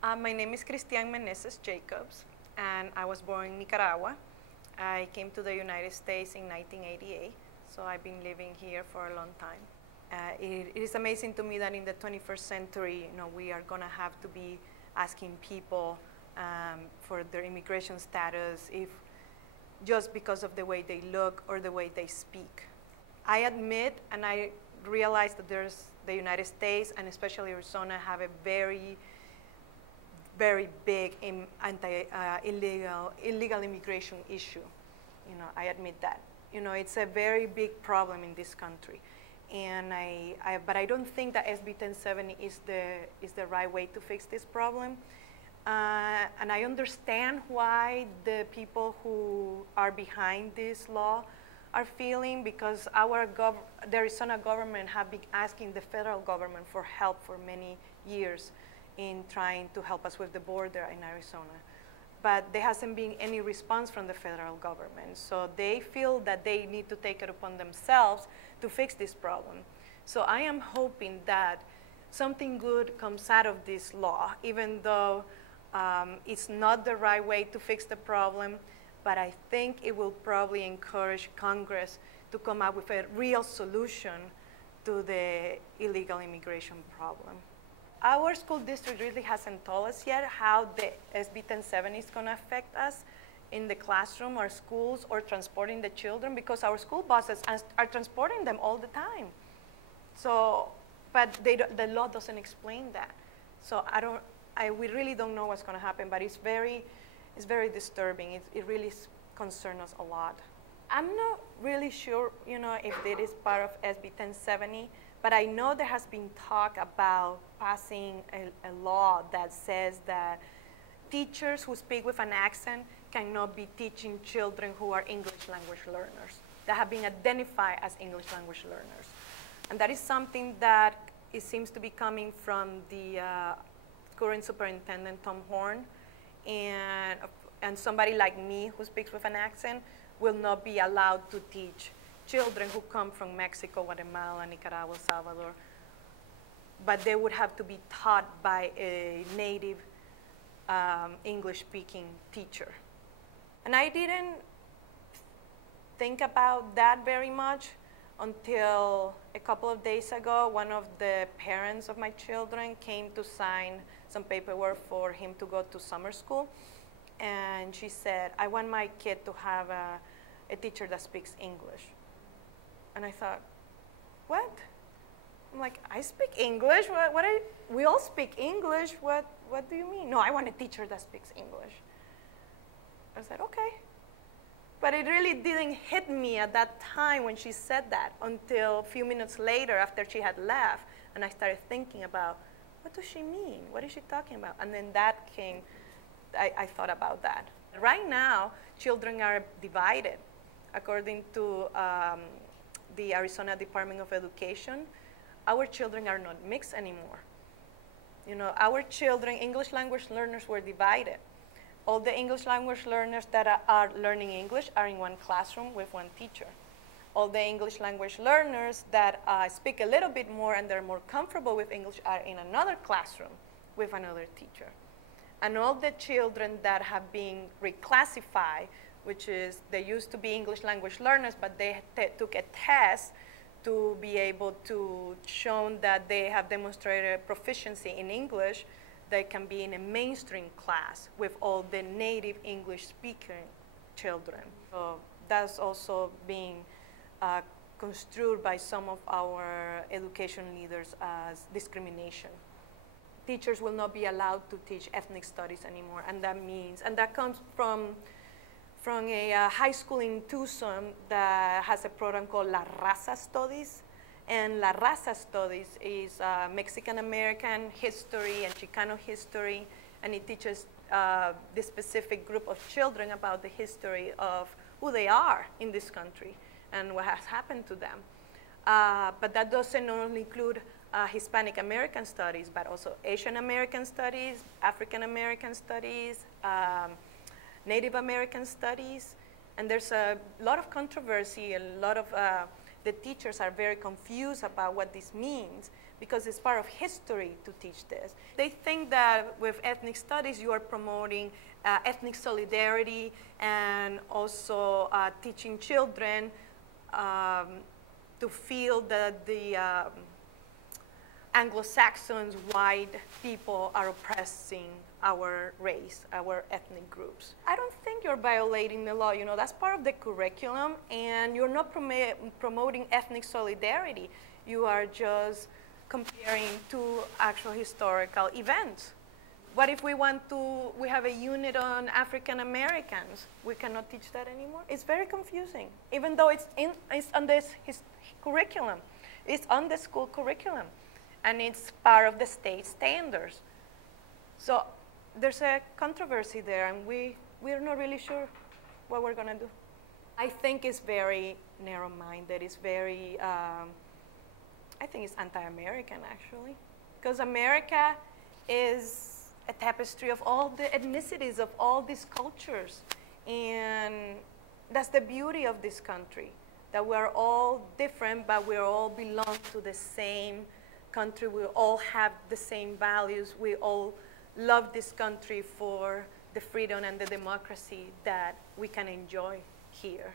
My name is Christiane Jacobs, and I was born in Nicaragua. I came to the United States in 1988, so I've been living here for a long time. It is amazing to me that in the 21st century, we are going to have to be asking people for their immigration status if just because of the way they look or the way they speak. I admit and I realize that the United States and especially Arizona have a very big illegal immigration issue. I admit that. It's a very big problem in this country. And but I don't think that SB1070 is the right way to fix this problem. And I understand why the people who are behind this law are feeling, because the Arizona government have been asking the federal government for help for many years in trying to help us with the border in Arizona. But there hasn't been any response from the federal government. So they feel that they need to take it upon themselves to fix this problem. So I am hoping that something good comes out of this law, even though it's not the right way to fix the problem, but I think it will probably encourage Congress to come up with a real solution to the illegal immigration problem. Our school district really hasn't told us yet how the SB1070 is going to affect us in the classroom or schools or transporting the children, because our school buses are transporting them all the time. So, but the law doesn't explain that. So we really don't know what's going to happen, but it's very disturbing. It really concerns us a lot. I'm not really sure, if it is part of SB1070, but I know there has been talk about passing a law that says that teachers who speak with an accent cannot be teaching children who are English language learners, that have been identified as English language learners. And that is something that it seems to be coming from the current superintendent, Tom Horn, and somebody like me who speaks with an accent will not be allowed to teach children who come from Mexico, Guatemala, Nicaragua, Salvador, but they would have to be taught by a native English-speaking teacher. And I didn't think about that very much until a couple of days ago. One of the parents of my children came to sign some paperwork for him to go to summer school. And she said, I want my kid to have a teacher that speaks English. And I thought, what? I'm like, I speak English? We all speak English. What do you mean? No, I want a teacher that speaks English. I said, okay. But it really didn't hit me at that time when she said that until a few minutes later after she had left. And I started thinking about, what does she mean? What is she talking about? And then that came, I thought about that. Right now, children are divided. According to the Arizona Department of Education, our children are not mixed anymore. Our children, English language learners, were divided. All the English language learners that are learning English are in one classroom with one teacher. All the English language learners that speak a little bit more and they're more comfortable with English are in another classroom with another teacher. And all the children that have been reclassified, which is they used to be English language learners, but they took a test to be able to show that they have demonstrated proficiency in English, they can be in a mainstream class with all the native English-speaking children. So that's also being construed by some of our education leaders as discrimination. Teachers will not be allowed to teach ethnic studies anymore, and that comes from a high school in Tucson that has a program called La Raza Studies. And La Raza Studies is Mexican-American history and Chicano history, and it teaches this specific group of children about the history of who they are in this country and what has happened to them. But that doesn't only include Hispanic American studies, but also Asian American studies, African American studies, Native American studies. And there's a lot of controversy, a lot of the teachers are very confused about what this means, because it's part of history to teach this. They think that with ethnic studies, you are promoting ethnic solidarity and also teaching children to feel that the Anglo-Saxons, white people are oppressing our race, our ethnic groups. I don't think you're violating the law. You know, that's part of the curriculum, and you're not promoting ethnic solidarity. You are just comparing two actual historical events. What if we have a unit on African Americans? We cannot teach that anymore? It's very confusing, even though it's on this curriculum. It's on the school curriculum, and it's part of the state standards. So there's a controversy there, and we're not really sure what we're going to do. I think it's very narrow-minded. It's very, I think it's anti-American, actually, because America is a tapestry of all the ethnicities, of all these cultures. And that's the beauty of this country, that we're all different, but we all belong to the same country. We all have the same values. We all love this country for the freedom and the democracy that we can enjoy here.